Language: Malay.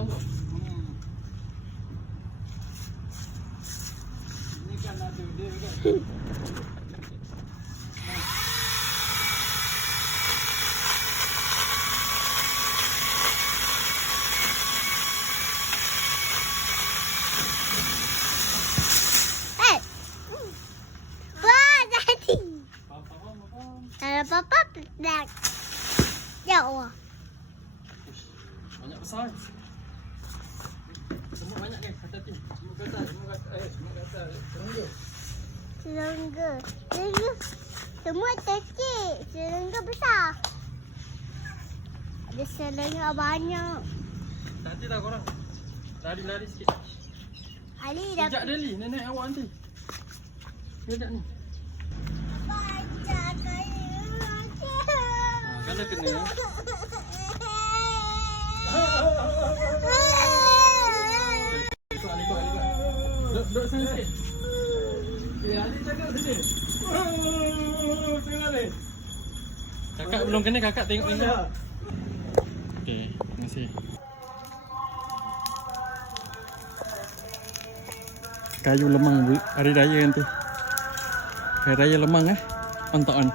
potong tu. Ini kan ada dia kan. Papa pedak. Ya Allah. Banyak besar. Semut banyak kan? Hati-hati. Semut ke atas, semut ke atas. Semut ke atas. Serangga. Serangga. Semua kecil. Serangga besar. Ada serangga banyak. Hati-hati dah korang. Lari-lari sikit. Ali dah. Sekejap dia Li, nenek awak nanti. Sekejap ni. Kalau kena Duduk sana sikit. Ali cakap sini. Tengok ni. Kakak belum kena, kakak tengok ni. Okey, terima kasih. Kayu lemang hari raya nanti. Hari raya lemang pantauan.